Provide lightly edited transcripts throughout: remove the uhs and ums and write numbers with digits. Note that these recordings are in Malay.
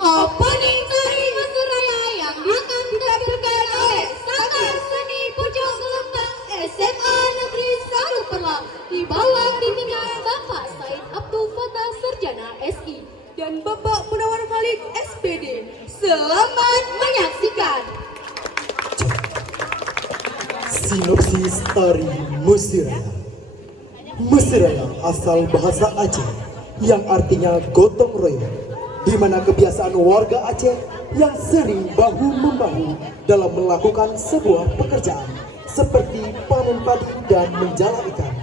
Opening dari Masuraya yang akan ditampilkan oleh Sanggar Seni Pojok Gelembang SMA Negeri 1 Perlang di bawah bimbingan Bapak Said Abdul Fatah Sarjana SI dan Bapak Munawar Khalid SPD. Selamat menyaksikan. Sinopsis tari Musiraya. Musiraya asal bahasa Aceh yang artinya gotong royong, di mana kebiasaan warga Aceh yang sering bahu-membahu dalam melakukan sebuah pekerjaan seperti panen padi dan menjala ikan.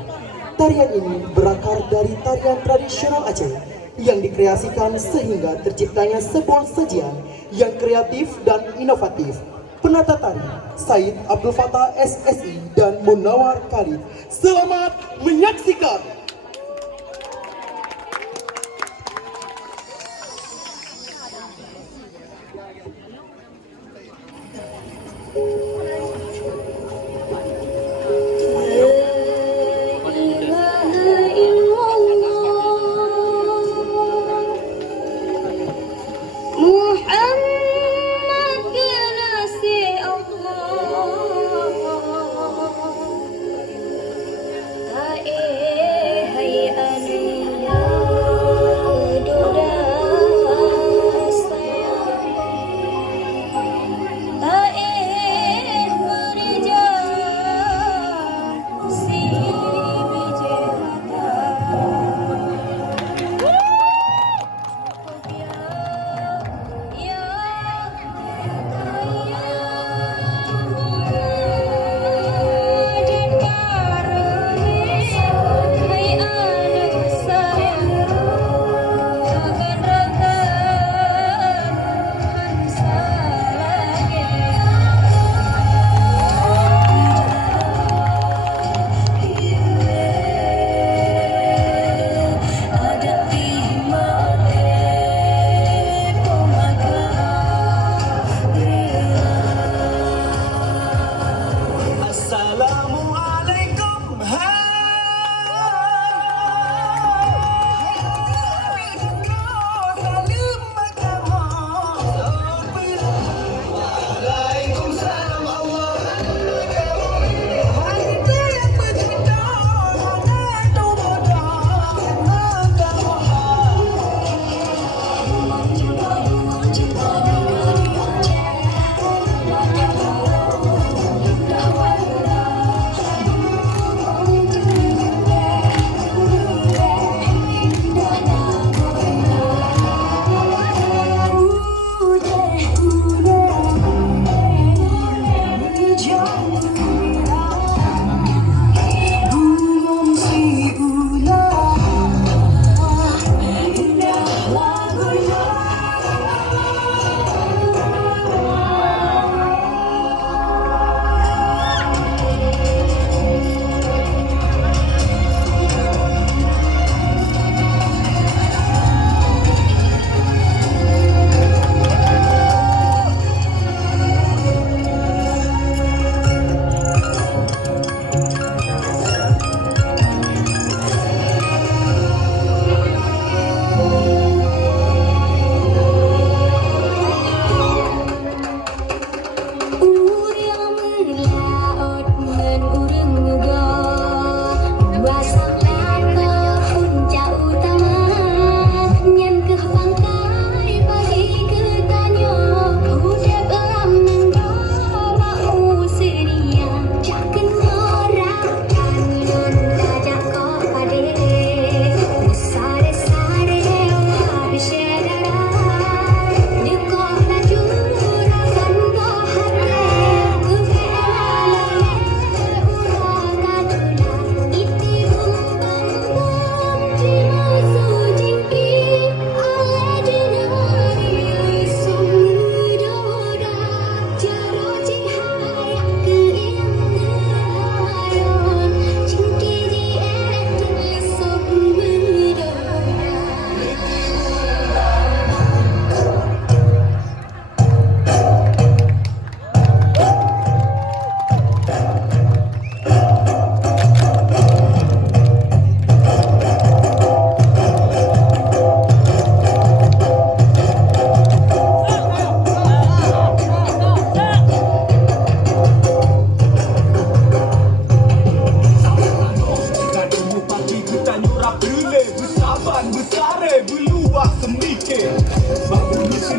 Tarian ini berakar dari tarian tradisional Aceh yang dikreasikan sehingga terciptanya sebuah sajian yang kreatif dan inovatif. Penata tari Said Abdul Fatah SSI dan Munawar Khalid. Selamat menyaksikan.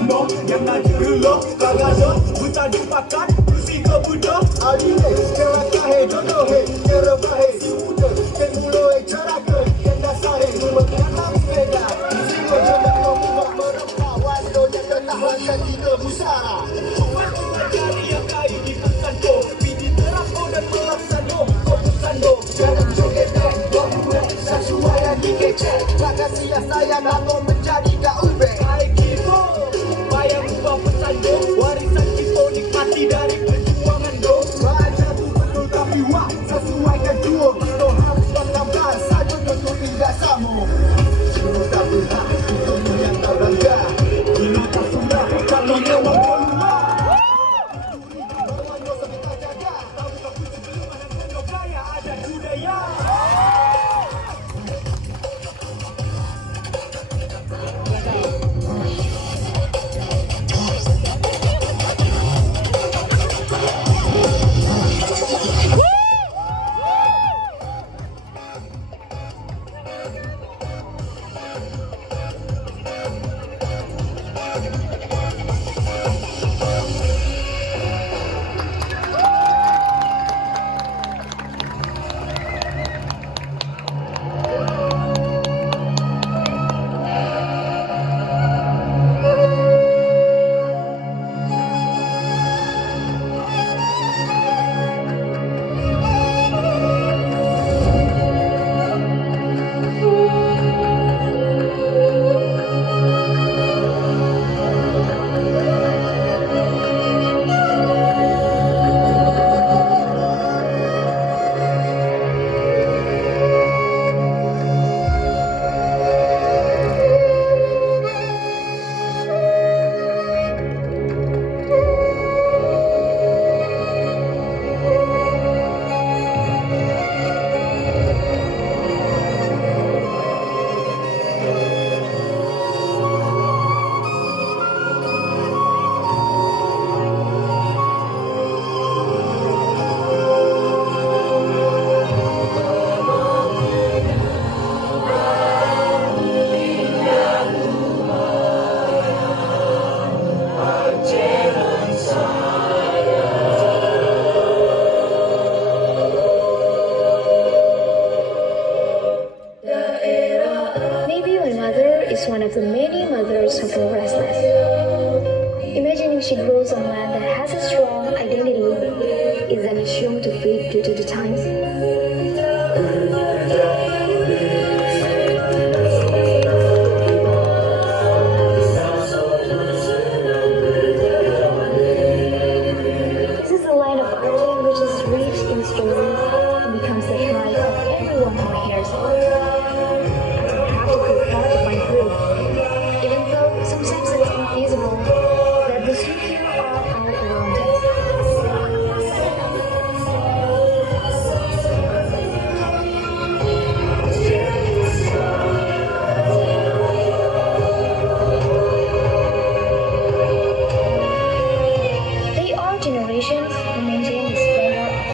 kuno yang ngaji geloh kagado bertadu pakat mesti ke budak alile sekarang kahe jodoh he kera bahe si muda ken mulo cara ke yang dasar he mengenang beda simo jodoh membuat meremah walo jaga tahan dan kita busara cuma cari yang kai di pesando bidi terako dan melaksano kopusando jangan joget dan buat sesuai yang dikecek laga sia saya nato menjadi gaube baik kipo bayang ubah pesando warisan kipo nikmati dari perjuangan do baca tu betul tapi wah sesuaikan juo kita harus berkabar saja untuk tidak sama semua tak berhak untuk yang tak bangga kita tak sudah kalau nyawa keluar bawa sampai tak jaga tahu tak putus belum ada gaya ada budaya. Maybe my mother is one of the many mothers who feel restless. Imagining she grows on land that has a strong identity is then assumed to fade due to the times.